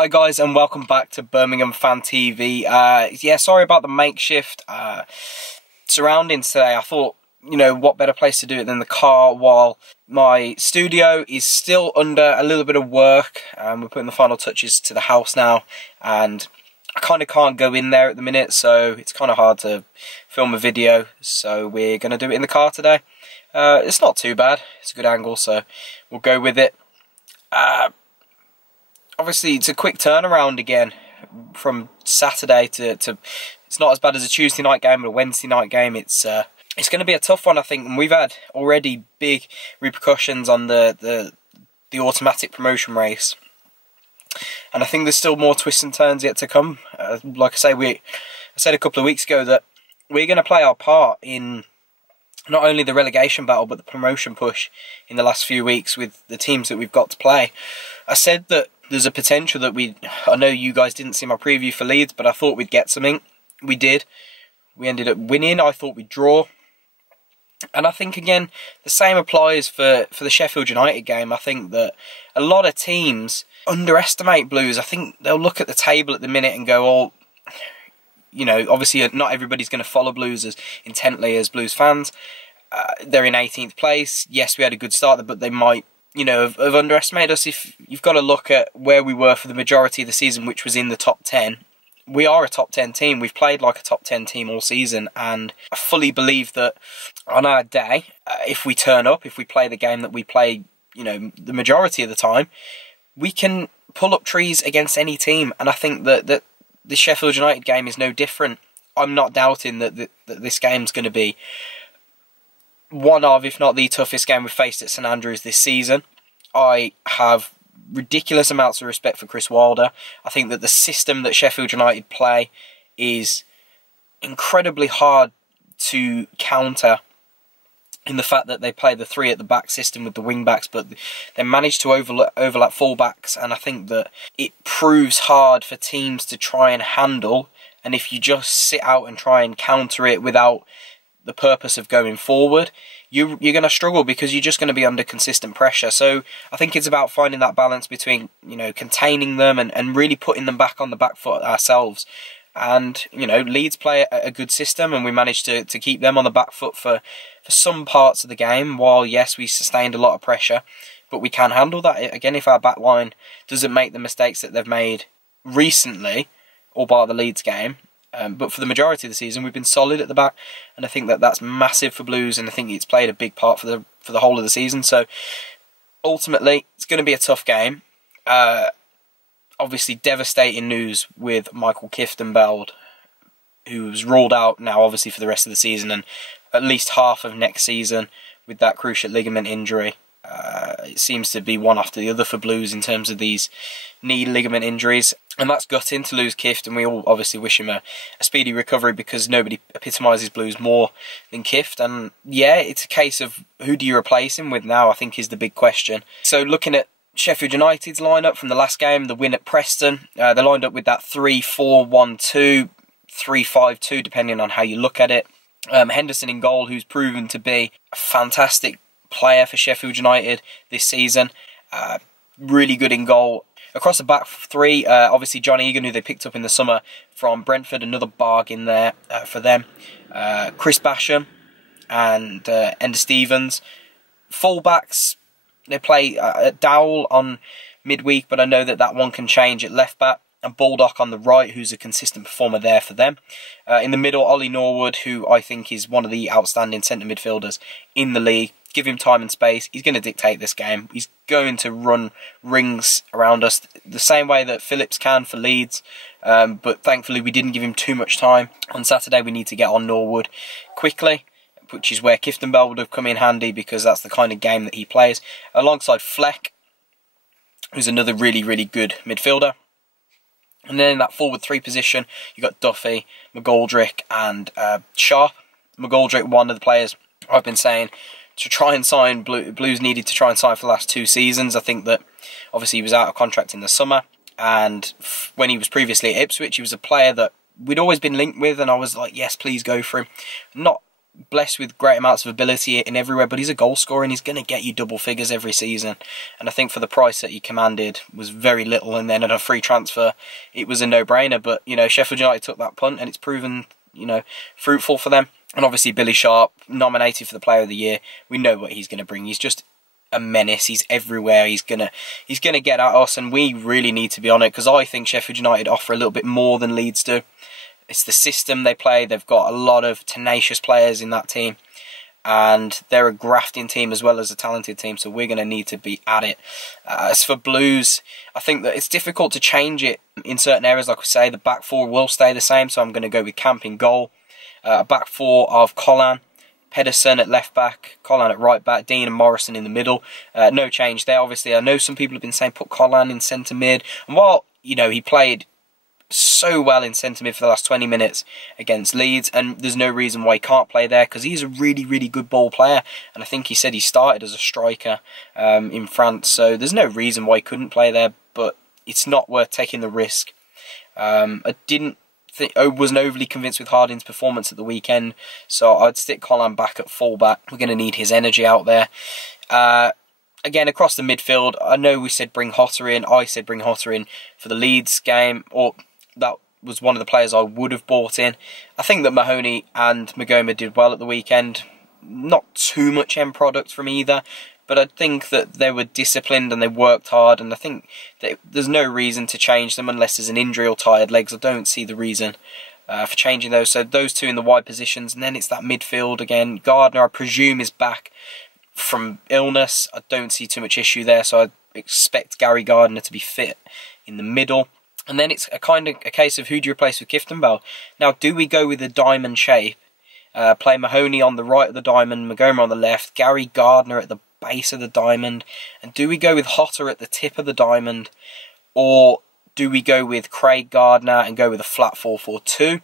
Hi guys, and welcome back to Birmingham Fan TV. Yeah, sorry about the makeshift surroundings today. I thought, what better place to do it than the car while my studio is still under a little bit of work. We're putting the final touches to the house now, and I kind of can't go in there at the minute, so it's kind of hard to film a video. So we're going to do it in the car today. It's not too bad. It's a good angle, so we'll go with it. Obviously, it's a quick turnaround again from Saturday to it's not as bad as a Tuesday night game or a Wednesday night game. It's going to be a tough one, I think, and we've had already big repercussions on the automatic promotion race, and I think there's still more twists and turns yet to come. Like I say, I said a couple of weeks ago that we're going to play our part in not only the relegation battle but the promotion push in the last few weeks with the teams that we've got to play. I said that there's a potential that I know you guys didn't see my preview for Leeds, but I thought we'd get something. We did. We ended up winning. I thought we'd draw. And I think, again, the same applies for the Sheffield United game. I think that a lot of teams underestimate Blues. I think they'll look at the table at the minute and go, oh, obviously not everybody's going to follow Blues as intently as Blues fans. They're in 18th place. Yes, we had a good start, but they might have underestimated us. If you've got to look at where we were for the majority of the season, which was in the top 10. We are a top 10 team. We've played like a top 10 team all season, and I fully believe that on our day, if we turn up, if we play the game that we play, the majority of the time, we can pull up trees against any team. And I think that the Sheffield United game is no different. I'm not doubting that this game's going to be one of, if not the toughest game we've faced at St Andrews this season. I have ridiculous amounts of respect for Chris Wilder. I think that the system that Sheffield United play is incredibly hard to counter in the fact that they play the three at the back system with the wing backs, but they manage to overlap full backs, and I think that it proves hard for teams to try and handle. And if you just sit out and try and counter it without the purpose of going forward, you're going to struggle because you're just going to be under consistent pressure. So I think it's about finding that balance between containing them and really putting them back on the back foot ourselves. And Leeds play a good system, and we managed to keep them on the back foot for some parts of the game. While yes, we sustained a lot of pressure, but we can handle that again if our back line doesn't make the mistakes that they've made recently, or bar the Leeds game. But for the majority of the season, we've been solid at the back, and I think that that's massive for Blues, and I think it's played a big part for the whole of the season. So ultimately, it's going to be a tough game. Obviously, devastating news with Michael Kieftenbeld, who's ruled out now, obviously, for the rest of the season and at least half of next season with that cruciate ligament injury. It seems to be one after the other for Blues in terms of these knee ligament injuries, and that's gutting to lose Kieft, and we all obviously wish him a speedy recovery because nobody epitomises Blues more than Kieft. And yeah, it's a case of who do you replace him with now, I think, is the big question. So looking at Sheffield United's lineup from the last game, the win at Preston, they lined up with that 3-4-1-2, 3-5-2, depending on how you look at it. Henderson in goal, who's proven to be a fantastic player for Sheffield United this season. Really good in goal. Across the back three, obviously John Egan, who they picked up in the summer from Brentford, another bargain there for them. Chris Basham and Ender Stevens. Full-backs, they play Dowell on midweek, but I know that one can change at left back. And Baldock on the right, who's a consistent performer there for them. In the middle, Ollie Norwood, who I think is one of the outstanding centre midfielders in the league. Give him time and space. He's going to dictate this game. He's going to run rings around us the same way that Phillips can for Leeds. But thankfully, we didn't give him too much time. On Saturday, we need to get on Norwood quickly, which is where Kieftenbeld would have come in handy because that's the kind of game that he plays. Alongside Fleck, who's another really, really good midfielder. And then in that forward three position, you've got Duffy, McGoldrick and Sharp. McGoldrick, one of the players I've been saying to try and sign, Blues needed to try and sign for the last 2 seasons. I think that obviously he was out of contract in the summer, and when he was previously at Ipswich, he was a player that we'd always been linked with, and I was like, yes, please go for him. Not blessed with great amounts of ability in everywhere, but he's a goal scorer and he's going to get you double figures every season. And I think for the price that he commanded was very little, and then at a free transfer, it was a no-brainer. But, you know, Sheffield United took that punt and it's proven, you know, fruitful for them. And obviously Billy Sharp, nominated for the Player of the Year. We know what he's going to bring. He's just a menace. He's everywhere. He's gonna get at us, and we really need to be on it, because I think Sheffield United offer a little bit more than Leeds do. It's the system they play. They've got a lot of tenacious players in that team, and they're a grafting team as well as a talented team, so we're going to need to be at it. As for Blues, I think that it's difficult to change it in certain areas. Like we say, the back four will stay the same, so I'm going to go with Camp in goal. A back four of Collan, Pedersen at left back, Collan at right back, Dean and Morrison in the middle. No change there. Obviously, I know some people have been saying put Collan in centre mid, and while, you know, he played so well in centre mid for the last 20 minutes against Leeds, and there's no reason why he can't play there, because he's a really, really good ball player, and I think he said he started as a striker in France, so there's no reason why he couldn't play there, but it's not worth taking the risk. I wasn't overly convinced with Harding's performance at the weekend, so I'd stick Collan back at full-back. We're going to need his energy out there. Again, across the midfield, I know we said bring Hotter in. I said bring Hotter in for the Leeds game, or that was one of the players I would have bought in. I think that Mahoney and Magoma did well at the weekend. Not too much end product from either, but I think that they were disciplined and they worked hard, and I think that there's no reason to change them unless there's an injury or tired legs. I don't see the reason for changing those. So those two in the wide positions, and then it's that midfield again. Gardner, I presume, is back from illness. I don't see too much issue there, so I expect Gary Gardner to be fit in the middle. And then it's a case of who do you replace with Kieftenbeld. Now, do we go with a diamond shape? Play Mahoney on the right of the diamond, Magoma on the left, Gary Gardner at the base of the diamond, and do we go with Hotter at the tip of the diamond, or do we go with Craig Gardner and go with a flat 4-4-2?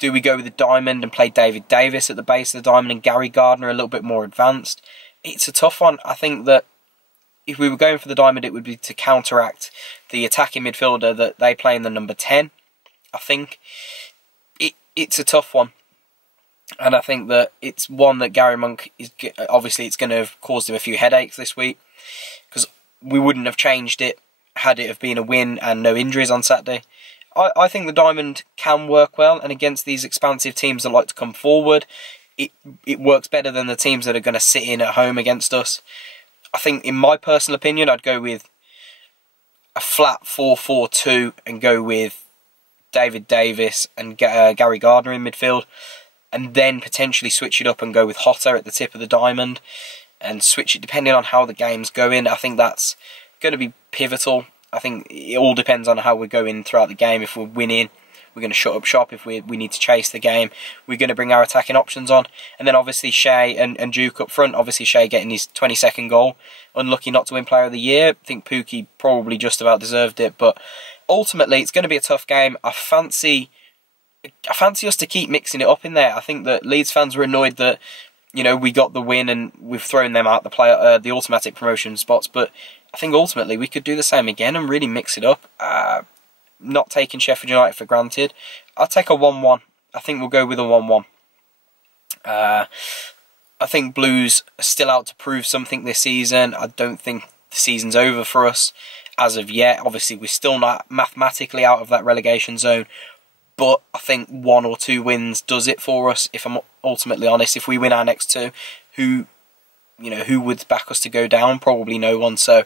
Do we go with the diamond and play David Davis at the base of the diamond and Gary Gardner a little bit more advanced? It's a tough one. I think that if we were going for the diamond, it would be to counteract the attacking midfielder that they play in the number 10. I think it's a tough one. And I think that it's one that Gary Monk is obviously it's going to have caused him a few headaches this week, because we wouldn't have changed it had it have been a win and no injuries on Saturday. I think the diamond can work well, and against these expansive teams that like to come forward, it works better than the teams that are going to sit in at home against us. I think, in my personal opinion, I'd go with a flat 4-4-2 and go with David Davis and Gary Gardner in midfield, and then potentially switch it up and go with Hotter at the tip of the diamond and switch it depending on how the game's going. I think that's going to be pivotal. I think it all depends on how we're going throughout the game. If we're winning, we're going to shut up shop. If we need to chase the game, we're going to bring our attacking options on. And then obviously Shea and Duke up front. Obviously Shea getting his 22nd goal. Unlucky not to win Player of the Year. I think Pookie probably just about deserved it. But ultimately, it's going to be a tough game. I fancy us to keep mixing it up in there. I think that Leeds fans were annoyed that, you know, we got the win and we've thrown them out the automatic promotion spots. But I think ultimately we could do the same again and really mix it up. Not taking Sheffield United for granted. I'll take a 1-1. I think we'll go with a 1-1. I think Blues are still out to prove something this season. I don't think the season's over for us as of yet. Obviously, we're still not mathematically out of that relegation zone. But I think 1 or 2 wins does it for us, if I'm ultimately honest. If we win our next 2, who would back us to go down? Probably no one. So,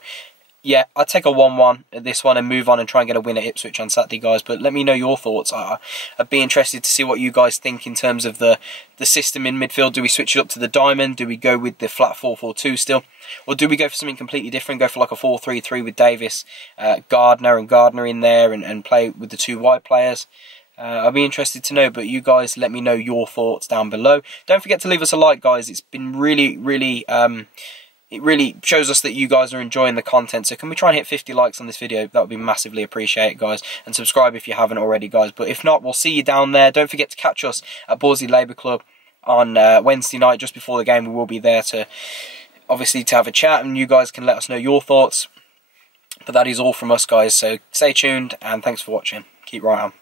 yeah, I'd take a 1-1 at this one and move on and try and get a win at Ipswich on Saturday, guys. But let me know your thoughts. I'd be interested to see what you guys think in terms of the system in midfield. Do we switch it up to the diamond? Do we go with the flat 4-4-2 still? Or do we go for something completely different, go for like a 4-3-3 with Davis, Gardner in there and play with the 2 wide players? I'd be interested to know, but you guys let me know your thoughts down below. Don't forget to leave us a like, guys. It's been really, it really shows us that you guys are enjoying the content. So can we try and hit 50 likes on this video? That would be massively appreciated, guys. And subscribe if you haven't already, guys. But if not, we'll see you down there. Don't forget to catch us at Borsley Labour Club on Wednesday night, just before the game. We will be there to, obviously, to have a chat, and you guys can let us know your thoughts. But that is all from us, guys. So stay tuned, and thanks for watching. Keep right on.